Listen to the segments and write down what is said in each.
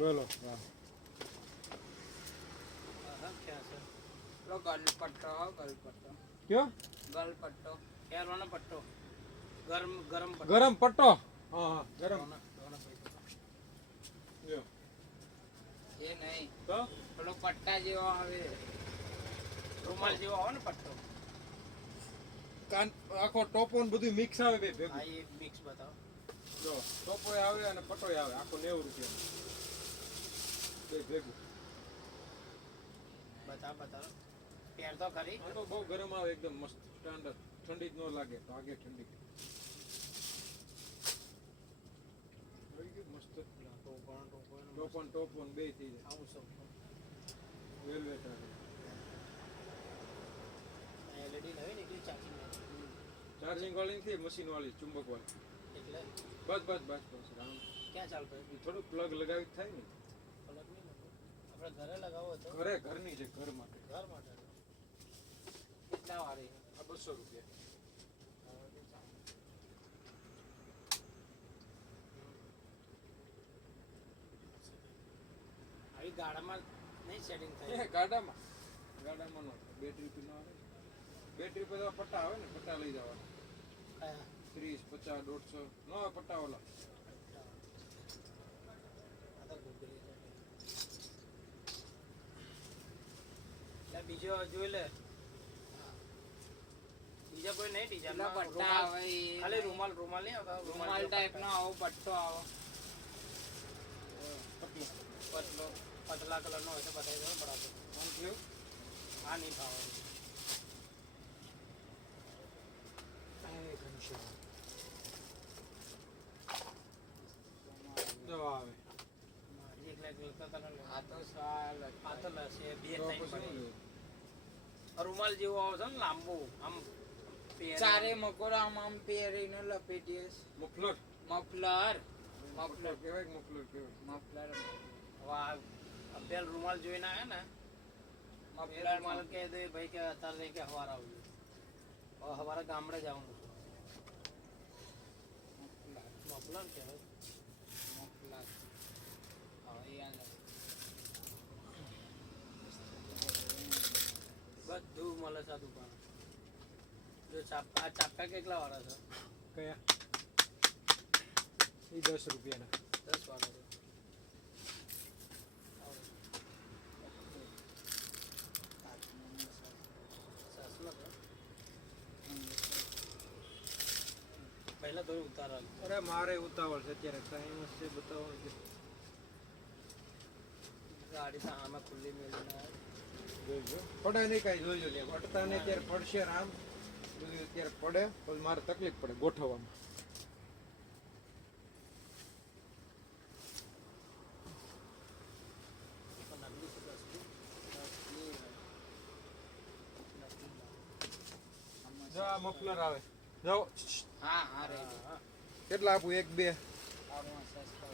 બોલો વાહ ગલપટ્ટો કયો ગલપટ્ટો પહેરવાનો પટ્ટો ગરમ ગરમ પટ્ટો ગરમ પટ્ટો હા હા ગરમ લ્યો એ નહીં તો પેલો પટ્ટા જેવો આવે રૂમાલ જેવો આવે ને પટ્ટો કાન આખો ટોપો ને બધું મિક્સ આવે બે ભેગું હા એ મિક્સ બતાવો જો ટોપોય આવે અને પટોય આવે આખો 90 રૂપિયા બે ભેગું બતાવો પહેર તો ખરી આ તો બહુ ગરમ આવે એકદમ મસ્ત સ્ટાન્ડર્ડ ઠંડી જ ન લાગે તો આગે ઠંડી આવી ગયું મસ્ત ટોપન બે થઈ જાય આવું સૌ વેલ્વેટ આવે એલઈડી નવી નીકળી ચાર્જિંગ ચાર્જિંગ વાળી નથી મશીન વાળી ચુંબક વાળી એટલે બસ રામ ક્યાં ચાલતો થોડું પ્લગ લગાવી જ થાય ને પલક નહીં આપણે ઘરે લગાવો તો ઘરની છે ઘર માટે કેટલા વાળી આ 200 રૂપિયા આવી ગાડામાં નહીં સેટિંગ થાય એ ગાડામાં નો બેટરી પર ન આવે બેટરી પર પટ્ટા આવે ને પટ્ટા લઈ જવાના કયા 30 50 150 નો પટ્ટા વાળા બીજો જોઈ લે બીજા કોઈ નહીં ડિઝાઇન પટ્ટા આવે ખાલી રૂમાલ નહીં આવતા રૂમાલ ટાઈપ નો આવો પટ્ટો આવો પતલા કલર નો હોય તો બતાવી દો બરાબર હા નહીં ભાવે આવે રૂમાલ જેવો આવે છે ને લાંબુ આમ ચારે મકોડા આમ પહેરીને લપેટીએ મફલર મફલર કહેવાય મફલર કહેવાય પેલ રૂમાલ જોઈને આવ્યા ને મફલર રૂમાલ કે દે ભાઈ કે અત્યારે નહીં કે હવાર આવજો હવારે ગામડે જવાનું મફલર કહેવાય મફલર હા યાર બધું મળે છે આ દુકાન જો આ ચાપકા કેટલા વાળા છે કયા એ 10 રૂપિયાના 10 વાળા છે પહેલા થોડું ઉતારવાનું અરે મારે ઉતાવળ છે અત્યારે ટાઈમ છે બતાવો ગાડી તો આમાં ખુલ્લી મેળવીને જોઈજો પડે નહીં કાંઈ જોઈજો લે અટતા ને ત્યારે પડશે રામ બધું અત્યારે પડે પછી મારે તકલીફ પડે ગોઠવવામાં જો આ મફલર આવે જાઓ હા રે કેટલા આપું 1 2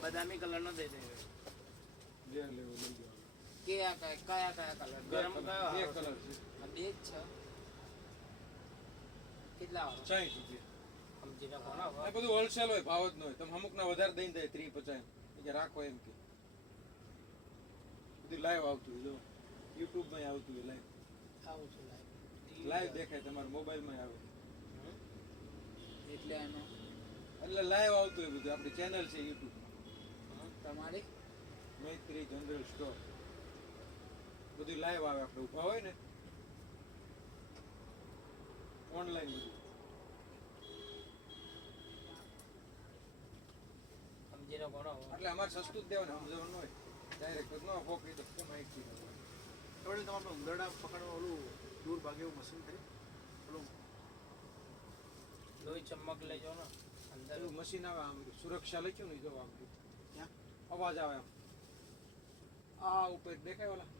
બદામી કલર નો દઈ દે જે લેવું લઈ જાઓ કયા કલર ગરમ કયો બે કલર છે આ બે જ છે કેટલા વાળો 60 રૂપિયા સમજીને કોણ આવે આ બધું હોલસેલ હોય ભાવ જ ન હોય તમે અમુક ના વધારે દઈને દે 30 50 કે રાખો એમ કે બધું લાઈવ આવતું હોય જો YouTube માં આવતું હોય લાઈવ આવું છે લાઈવ દેખાય તમારા મોબાઈલ માં આવે એટલે એનો એટલે લાઈવ આવતું હોય બધું આપણી ચેનલ છે YouTube તમારી મૈત્રી જનરલ સ્ટોર બધું લાઈવ આવે આપણે ઊભા હોય ને ઓનલાઈન બધું સમજીને કોણ આવે એટલે અમારે સસ્તું જ દેવાનું સમજવાનું ન હોય ડાયરેક્ટ ન ફોકરી દો કેમ આઈકી આપણે તમારું ઉંદરડા પકડવાનું ઓલું દૂર ભાગે એવું મશીન ખરી ઓલું લોહી ચમક લેજો ને અંદર એવું મશીન આવે આમ સુરક્ષા લખ્યું ને જો આમ ક્યાં અવાજ આવે આમ આ ઉપર દેખાય ઓલા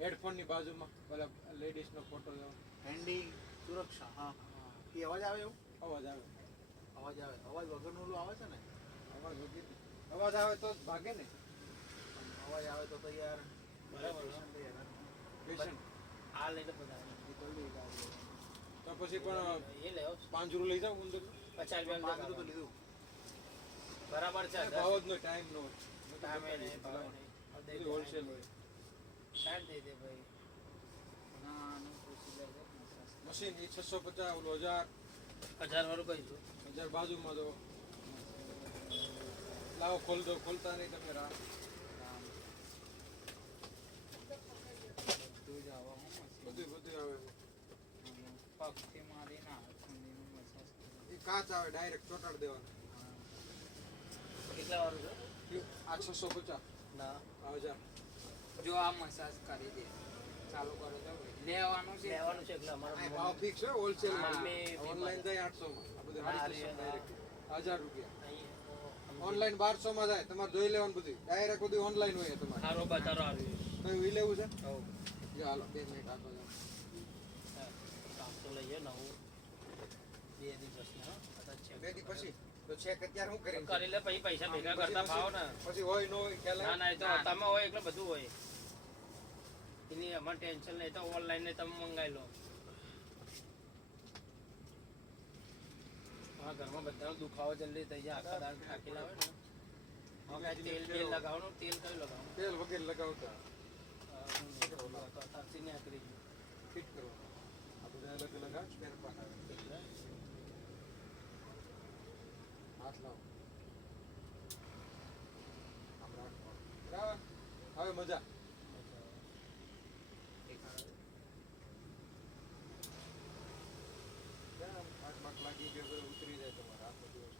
હેડફોન ની બાજુમાં ઓલા લેડીઝ નો ફોટો હેન્ડી સુરક્ષા હા એ અવાજ આવે એવું અવાજ આવે અવાજ વગરનું ઓલું આવે છે ને અવાજ આવે તો જ ભાગે ને અવાજ આવે તો યાર બરાબર પેશન્ટ આ લઈ લો બધા તો પછી પણ એ લેવો પાંજરું લઈ જાવ ઉંદર 50 રૂપિયા પાંચ તો લીધું બરાબર છે ભાવ જ નો ટાઈમ નો ટાઈમે નહીં ભાવે નહીં દે બધું હોલસેલ હોય. સાઈડ દઈ દે ભાઈ આનું પૂછી લેજો મશીન એ 650 ઓલું 1000 1000 વાળું કહીશું 1000 બાજુમાં દો. લાવો ખોલ દો, ખોલતા નહીં તમે રાહ. બધું જ આવા હું બધું આવે. પગથી મારીને હાથથી મસાજ એ કાચ આવે ડાયરેક્ટ ચોટાડી દેવાનું. કેટલા વાળું છે આ 650 ના આ 1000 જો આ મસાજ કરી દે ચાલુ કરો તો ભાઈ લેવાનું છે લેવાનું છે એટલે આ અમારે ભાવ ફિક્સ છે હોલસેલ હા. ઓનલાઈન જાય 800 માં. આ બધું હા, ડાયરેક્ટ 1000 રૂપિયા. અહીં ઓનલાઈન 1200 માં જાય. તમારે જોઈ લેવાનું બધું ડાયરેક્ટ બધું ઓનલાઈન હોય તમારે. સારો બજારો આવ્યો તો ઈ લેવું છે. હવ જો હાલો 2 મિનિટ આપો છો. કામ તો લઈએ નવું 2 દિવસને હો કદાચ check બે દી પછી તો ચેક અત્યારે હું કરી કરી લે પછી પૈસા ભેગા કરતા ભાવ ને પછી હોય ન હોય ખ્યાલ ના આવે? ના એ તો તમે હોય એટલે બધું હોય એની અમારે ટેન્શન નહીં તો ઓનલાઈન ને તમે મંગાવી લો હા ઘરમાં બધાનો દુખાવો જલ્દી થઈ જાય આખા દાળ થાકેલા હોય ને હવે તેલ બેલ લગાવવાનું તેલ કયું લગાવવાનું તેલ વગેરે લગાવતા તારથી ને આકરી ગયું ફિટ કરવાનું. આ બધા અલગ અલગ આ સ્પેર પાર્ટ આવે. એટલે હાથ લાવો. આમ રાખવાનું. બરાબર. હવે મજા. કેમ પાક લાગી ગયો તો ઉતરી જાય તમારે આખો દિવસ.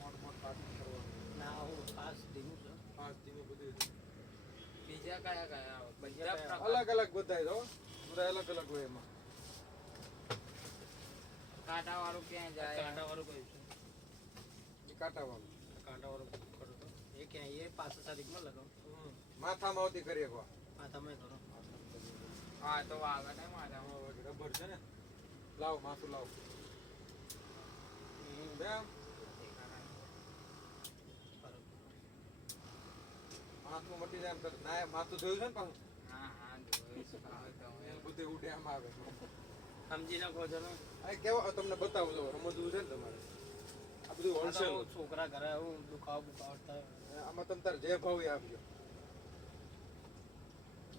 મોટ પાક કરવાનું. ના હું ખાસ ધીમું છે 5 દિનો બધું બીજા કયા કયા આવે? બધા બીજા પ્રકાર અલગ અલગ બધાય તો બધા અલગ અલગ હોય એમાં. કાંટા વાળું ક્યાં જાય કાંટા વાળું કયું છે એ કાંટાવાળું. કાંટા વાળું કરો તો એ ક્યાં એ 5 તારીખમાં લગાવો માથામાં આવતી કરી એકવાર. હા તમે કરો હા તો આગળ ને મારા રબર છે ને લાવો માથું લાવો. બેમ માથું મટી જાય એમ કરે. ના માથું જોયું છે ને પાછું હા હા જોઈશ આવે તો હવે. એમ બધું ઉડે આમ આવે. સમજી નાખો છો ને આ કેવો તમને બતાવું છો સમજવું છે ને તમારે. આ બધું આ હોલસેલ તો છોકરા ઘરે આવું દુખાવો બુખાવો થાય આમાં તમે તારે જે ભાવ એ આપજો.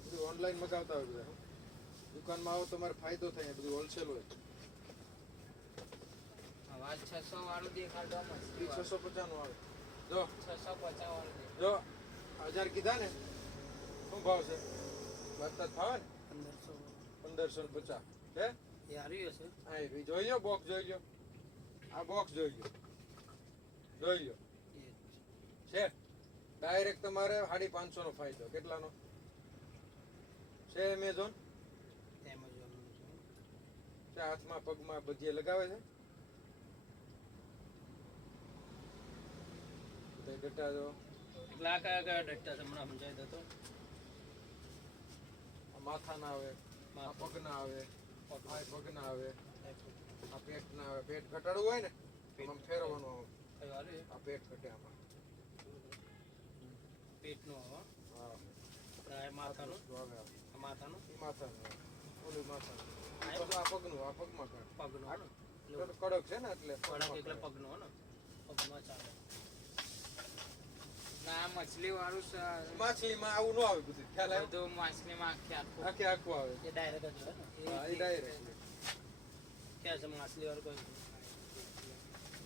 બધું ઓનલાઈન મગાવતા હોય બધા. દુકાનમાં આવો તમારે ફાયદો થાય. બધું હોલસેલ હોય. અવાજ 600 વાળું દેખાડો મસ્ત 650 નું આવે. જો 650 વાળું દેખાડો. જો 1000 કીધા ને શું ભાવ છે? વધતા જ ફાવે ને 1550 હે એ હારી હશે આ એ જોઈ લો બોક્સ જોઈ લો. આ બોક્સ જોઈ લો. જોઈ લો છે ડાયરેક્ટ તમારે 550 નો ફાયદો. કેટલાનો છે? એમેઝોન એમેઝોન છે. હાથમાં પગમાં બધે લગાવે છે. બધા ડટા જો એટલે આ કયા કયા ડટ્ટા છે હમણાં સમજાય દો તો આ માથા ના આવે, આ પગ ના આવે, આ પગ ના આવે, આ પેટ ના આવે. પેટ ઘટાડવું હોય ને આમ ફેરવવાનું આવે. કયું હારી આ પેટ ઘટે આમાં. પેટનું હવે હા આ માથાનું જો આવે આ. આ માથાનું ઈ માથાનું આવે. ઓલું માથાનું. ઈ પાછું આ પગનું. આ પગમાં કાઢ. પગનું હે ને થોડું કડક છે ને એટલે કડક પગમાં એટલે કાઢ. પગનું હે ને પગમાં ચાલે ના મછલી વાળું છે માછલીમાં આવું ન આવે બધું. ખ્યાલ આવે? બધું માછલીમાં આખી આખું આખે આખું આવે. એ ડાયરેક્ટ જ હોય ને હા, એ ડાયરેક્ટ. ક્યાં છે માછલી વાળું કયું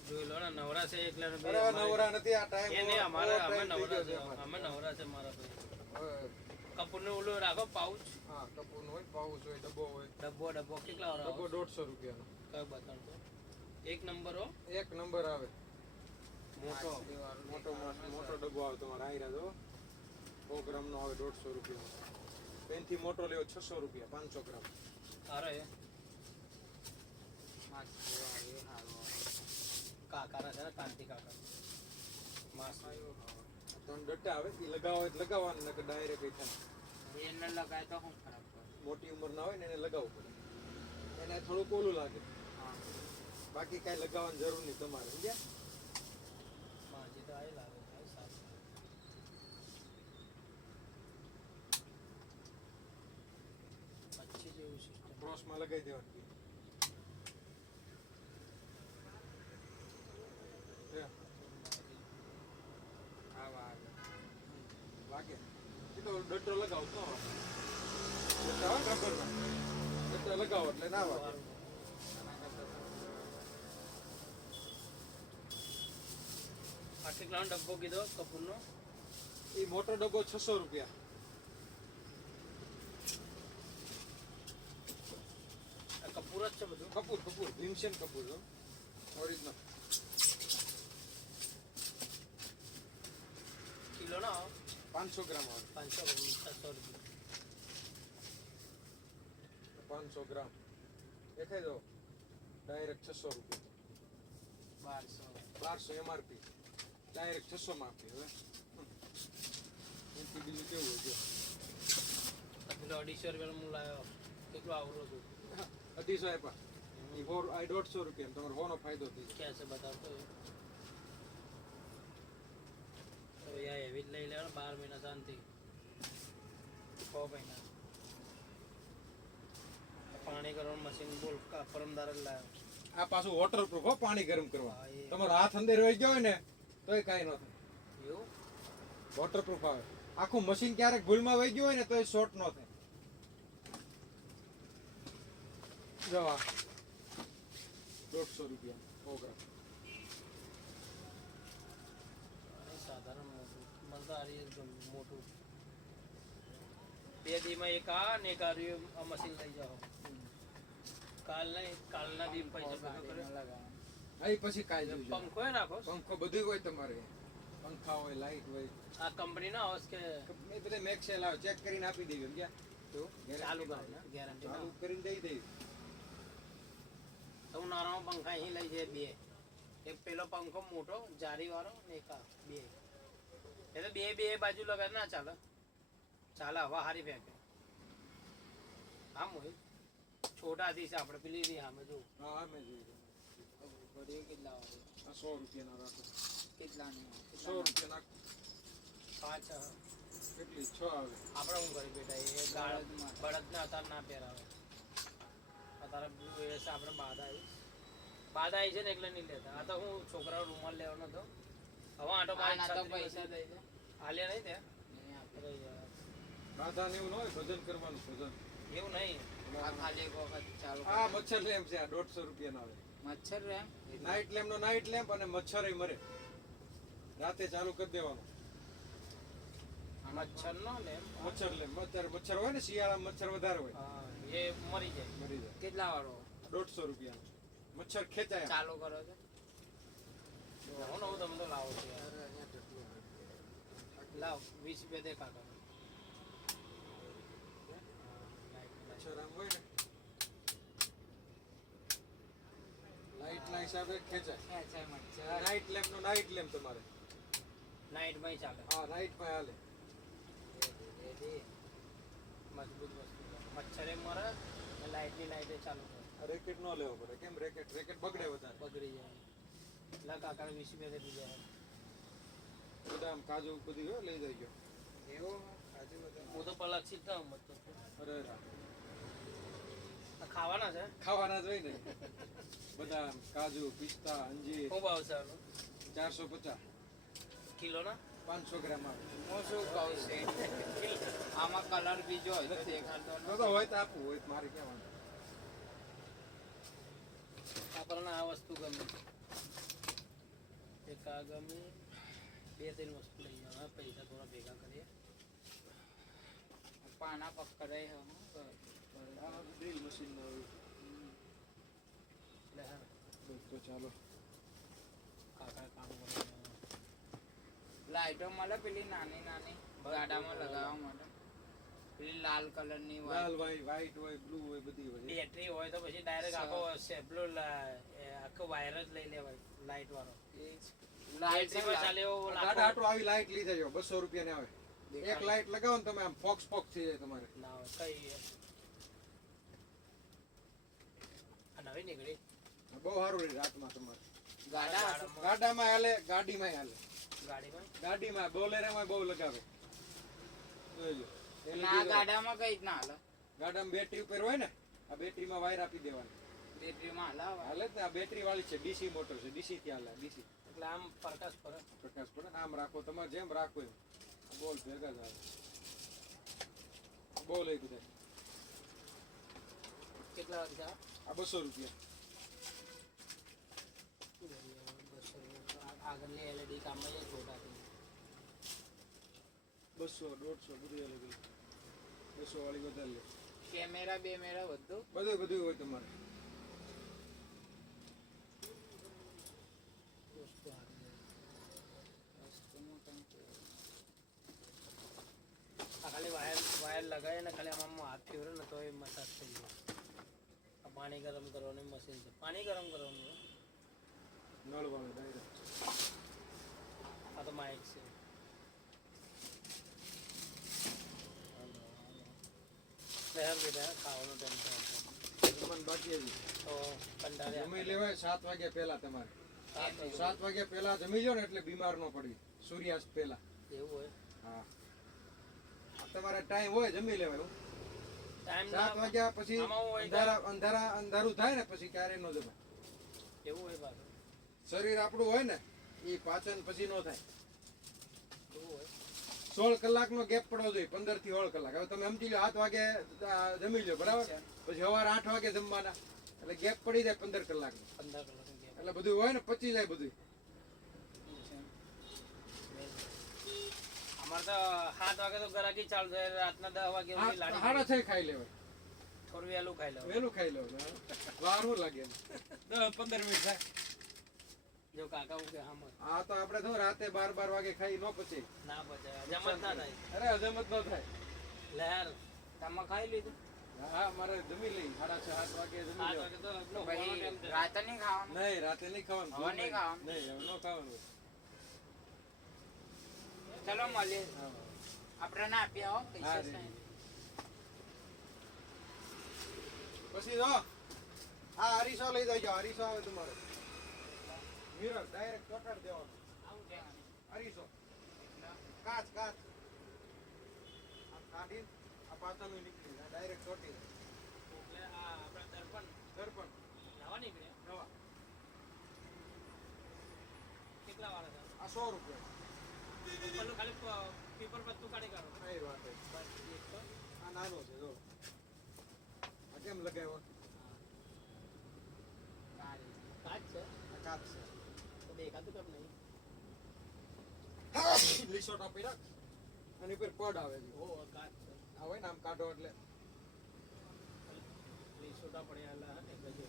જોઈ લો ને નવરા છે એટલે ને બે અરે અમારે- નવરા નથી આ ટાઈમ. એ નહીં અમારે અમે time થઈ નવરા ગયો છે અમારે. અમે નવરા છે મારા ભાઈ હવે કપૂરનું ઓલું રાખો પાઉચ હા કપૂરનું હોય, પાઉચ હોય, ડબ્બો હોય. ડબ્બો કેટલા વાળો ડબ્બો આવે? 150 રૂપિયાનો. કયો બતાડતો એક નંબર હો એક નંબર આવે. મોટો માછલી વાળું મોટો મોટો ડબ્બો આવે તમારે. આયરા જો 100 ગ્રામનો આવે 150 રૂપિયાનો. પેનથી મોટો લેવો 600 રૂપિયા 500 ગ્રામ. સારો એ માછલી વાળું એ સારું આવે. કાકાના છે ને કાંતિ કાકા માસ ત્રણ ડટ્ટા આવે એ લગાવો હોય તો લગાવવાના નકર ડાયરેક્ટ થાય. એને લગાય તો શું ખરાબ કરે? મોટી ઉંમરના હોય ને એને લગાવવું પડે. એને થોડુંક ઓલું લાગે. હા બાકી કાંઈ લગાવવાની જરૂર નહીં તમારે. સમજ્યા? માજી તો આવી લાગે છે સારું પચીસ જેવું સિસ્ટમ ક્રોસમાં લગાવી દેવાનું. હે, આવા આવે. ગટ્ટો લગાવો તો ગટ્ટા હોય રબરના ગટ્ટા લગાવો એટલે ના વાગે. આ કેટલાનો ડબ્બો કીધો કપૂરનો? એ મોટો ડબ્બો 600 રૂપિયા. આ કપૂર જ છે બધું. કપૂર ભીમસેન કપૂર ઓરિજિનલ. કિલો ના 500 ગ્રામ આવે. 500 ગ્રામ 600 રૂપિયા. 500 ગ્રામ દેખાઈ દો ડાયરેક્ટ 600 રૂપિયા. 1200 MRP ડાયરેક્ટ 600 માં આપી. હવે એથી બીજું કેવું હોય જો પેલો 250 રૂપિયાનો હું લાવ્યો. કેટલો આવરો હતું? 250 આપ્યા. ઈ 150 રૂપિયા તમારો હોનો ફાયદો થઈ જાય. ક્યાં છે બતાવતો એ? તો યાર એવી જ લઈ લેવાનો 12 મહિના શાંતિ. 6 મહિના. પાણી કરવાનું મશીન બોલ પરમદાર જ લાવ્યો. આ પાછું વોટરપ્રૂફ હો, પાણી ગરમ કરવા. હા, એ. તમારો હાથ અંદર રહી ગયો હોય ને તોય કાંઈ ન થાય. એવું? વોટરપ્રૂફ આવે. આખું મશીન ક્યારેક ભૂલમાં વહી ગયું હોય ને તોય શોર્ટ ન થાય. જો આ 150 રૂપિયા 100 ગ્રામ. અને સાધારણ મોટું મને તો આ રીતે ગમ્યું, મોટું. 2 દીમાં એક આ ને એક આ રહ્યું, આ મશીન લઈ જાઓ. કાલના દી પૈસા ભેગા કર્યો. હા, ઈ પછી કાંઈ જોઈજો. પંખો એ નાખો. પંખો બધું હોય તમારે. પંખા હોય, લાઈટ હોય. આ કંપની ના હોસ કે એ બધા મેક્સેલ આવે, ચેક કરીને આપી દેજો. ક્યાં તો ચાલુ કરે ગેરંટી ચાલુ કરીને દઈ દઈ. તો હું નાનો પંખા અહીં લઈ જાય 2. એક પેલો પંખો મોટો જારી વાળો ને એક આ 2. એ તો બે બાજુ લગાવે ના ચાલે. ચાલે હવા હારી ફેંકે. હા મોહિત છોટાથી છે આપણે પેલી રહી આમે જો. હા હા મેં જોયું. કેટલા વાગે? આ 100 રૂપિયાના રાખો. કેટલાની? 100 રૂપિયા નાખો. 5 કેટલી 6 આવે. આપણે હું કરી બેટા એ ગાળ બળદના અતાર ના પહેરાવે. અત્યારે બ્લુ એ છે આપણે બાદા આવી છે ને એટલે નહીં લેતા. આ તો હું છોકરાનો રૂમાલ લેવાનો હતો. હવે આટો આના તો મારી પૈસા દઈ દે. હાલ્યા નહીં ત્યાં નહીં આપે. રહી જાય. બાધા ને એવું ન હોય, ભજન કરવાનું ભજન. એવું નહીં. આ ખાલી એક વખત ચાલુ આ કરો. મચ્છર લેમ્પ છે, આ 150 રૂપિયાનો આવે. મચ્છર રેમ નાઇટ લેમ્પ નો નાઇટ લેમ્પ અને મચ્છર મરે. રાતે ચાલુ કરી દેવાનું. મચ્છર નો ને મચ્છર લેમ્પ મચ્છર હોય ને શિયાળામાં મચ્છર વધારે હોય, હા, એ મરી જાય. મરી જાય. કેટલા વાળો 150 રૂપિયાનો મચ્છર ખેંચાય. ચાલુ કરો છો? નવું નવું તમે તો લાવો છો યાર. લાવ 20 રૂપિયા દે કાકા. મચ્છર આમ હોય ને લાઈટ ના હિસાબે ખેંચાય. ખેંચાય મચ્છર. નાઇટ લેમ્પ નો નાઇટ લેમ્પ તમારે. નાઈટ માં ચાલે. હા નાઇટ માં હાલે. મજબૂત વસ્તુ છે. મચ્છરે મરે લાઈટ ની લાઈટે ચાલુ કરે. આ રેકેટ નો લેવો પડે. કેમ રેકેટ બગડે વધારે. બગડી જાય. લા કાકા 20 રૂપિયા દે જાય. બદામ કાજુ બધી હોય, લઈ જજો. એવું કાજુ બદામ. હું તો પલક સીધ ના મત તો. અરે રા. આ ખાવાના છે. ખાવાના જ હોય ને. બદામ કાજુ પિસ્તા અંજીર. ખૂબ આવશે આનો. 450 કિલો ના 500 ગ્રામ આવે. હું શું કહું છે આમાં કલર બીજો હોય તો દેખાડતો તો નથી. હોય તો આપવું હોય તો મારે ક્યાં વાંધો. આપણને આ વસ્તુ ગમે. એક આ ગમે. 2-3 વસ્તુ લઈ જવા. પૈસા થોડા ભેગા કરીએ. પાના પકડે હે હું આ ડ્રીલ મશીન નો એટલે હા તો ચાલો. કાકા કામ કરે. લાઈટો મળે પેલી નાની નાની ગાડામાં લગાવવા માટે. પેલી લાલ કલરની લાલ હોય, વ્હાઈટ હોય, બ્લુ હોય, બધી હોય. બેટરી હોય તો પછી ડાયરેક્ટ આખો સેબલો આખો વાયર જ લઈ લેવાય લાઈટ વાળો. લાઈટ બેટરીમાં ચાલે એવો ગાડા આટલું આવી લાઈટ લઈ જજો. 200 રૂપિયા ને આવે. એક લાઈટ લગાવો ને તમે આમ ફોક્સ થઈ જાય તમારે. ના હોય કઈ. આ નવી નીકળી. બહુ સારું રહે રાતમાં તમારે. ગાડા ગાડામાં હાલે, ગાડીમાં હાલે. ગાડીમાં ગાડીમાં બોલેરામાં બહુ લગાવે. જોઈ લો. ના ગાડામાં કઈ જ ના હાલે. ગાડામાં બેટરી ઉપર હોય ને, આ બેટરીમાં વાયર આપી દેવાની. બેટરીમાં હલાવે. હાલે જ ને. આ બેટરી વાળી છે, ડીસી મોટર છે. ડીસી થી હાલે. ડીસી એટલે આમ પ્રકાશ પડે. પ્રકાશ પડે ને. આમ રાખો તમારે જેમ રાખો એમ. બોલ ભેગા જ આવે. બહુ લઈ બધા કેટલા છે આ 200 રૂપિયા આગળ LED કામમાં જાય છોટા 200 150 બધું અલગ અલગ 200 વાળી વધારે લે કેમેરા બેમેરા બધું બધું હોય તમારે વસ્તુનું કંઈક આ ખાલી વાયર લગાવે ને ખાલી આમાં હાથ ફેરવે ને તો એ મસાજ થઈ જાય આ પાણી ગરમ કરવાનું મશીન છે પાણી ગરમ કરવાનું છે. નળ વાળો ડાયરેક્ટ આ તો માઇક છે લહેર બેટા ખાવાનું ટેન્શન જમવાનું બાકી હજી તો કંટાળે જમી લેવાય 7 વાગ્યા પહેલા તમારે સાત વાગે. 7 વાગ્યા પહેલા જમી લો ને એટલે બીમાર ન પડી સૂર્યાસ્ત પહેલા એવું હોય હા આ તમારે ટાઈમ હોય જમી લેવાય ટાઈમ 7 વાગ્યા પછી આમાં હું હોય અંધારું થાય ને પછી ક્યારે ન જમાય એવું હોય પાછું શરીર આપણું હોય ને એ પાચન પછી ન થાય એવું હોય 16 કલાકનો ગેપ પડવો જોઈએ 15 થી 16 કલાક હવે તમે સમજી લો 7 વાગે જમી લો બરાબર પછી સવારે 8 વાગે જમવાના એટલે ગેપ પડી જાય 15 કલાકનો 15 કલાક ગયા એટલે બધું હોય ને પચી જાય બધું અમારે તો 7 વાગે તો ગરાકી ચાલુ થાય રાતના 10 વાગે સુધી લાડી સાડા 6 ખાઈ લેવાય થોડું વહેલું ખાઈ લઉં વહેલું ખાઈ લેવું વાર શું લાગે 10-15 મિનિટ થાય જો કાકા હું કે હા મત આ તો આપણે તો રાતે 12 વાગે ખાઈ ન પચે ના બચાય જમત ના થાય અરે હજમ જ ન થાય લહેર તમે ખાઈ લીધું હા મારે જમી લઈ 6:30-7 વાગે જમી 7 લેવું. વાગે તો એટલો પછી રાતે નહીં ખાવાનું નહીં રાતે નહીં ખાવાનું હવે નહીં ખાવાનું? નહીં હવે ન ખાવાનું ચલો મળીએ હા. આપણે ના આપ્યા હો હા, પૈસા રે. સાહેબ. પછી જો આ હરીસો લઈ જજો હરીસો આવે તમારે મિરર ડાયરેક્ટ ચોટાડ દેવાનો આવું છે હરીસો કાચ કાચ આ કાઢી આ પાછળનું નીકળી જાય ડાયરેક્ટ ચોટી એટલે આ આપણા દર્પણ નવા નીકળ્યા નવા કેટલા વાળા હતા આ 100 રૂપિયા ઉપરનું ખાલી પેપર પત્તું કાઢી કાઢો કઈ વાત નહીં. બસ એક તો આ નાનો છે જો આ કેમ લગાવ્યો કાચ છે આ કાચ છે તો દેખાતું કેમ નહીં લીસોટ આપી રાખ આની પર પડ આવે છે ઓ કાચ છે આ હોય ને આમ કાઢો એટલે રીસોટા પડ્યા એટલે ગજબ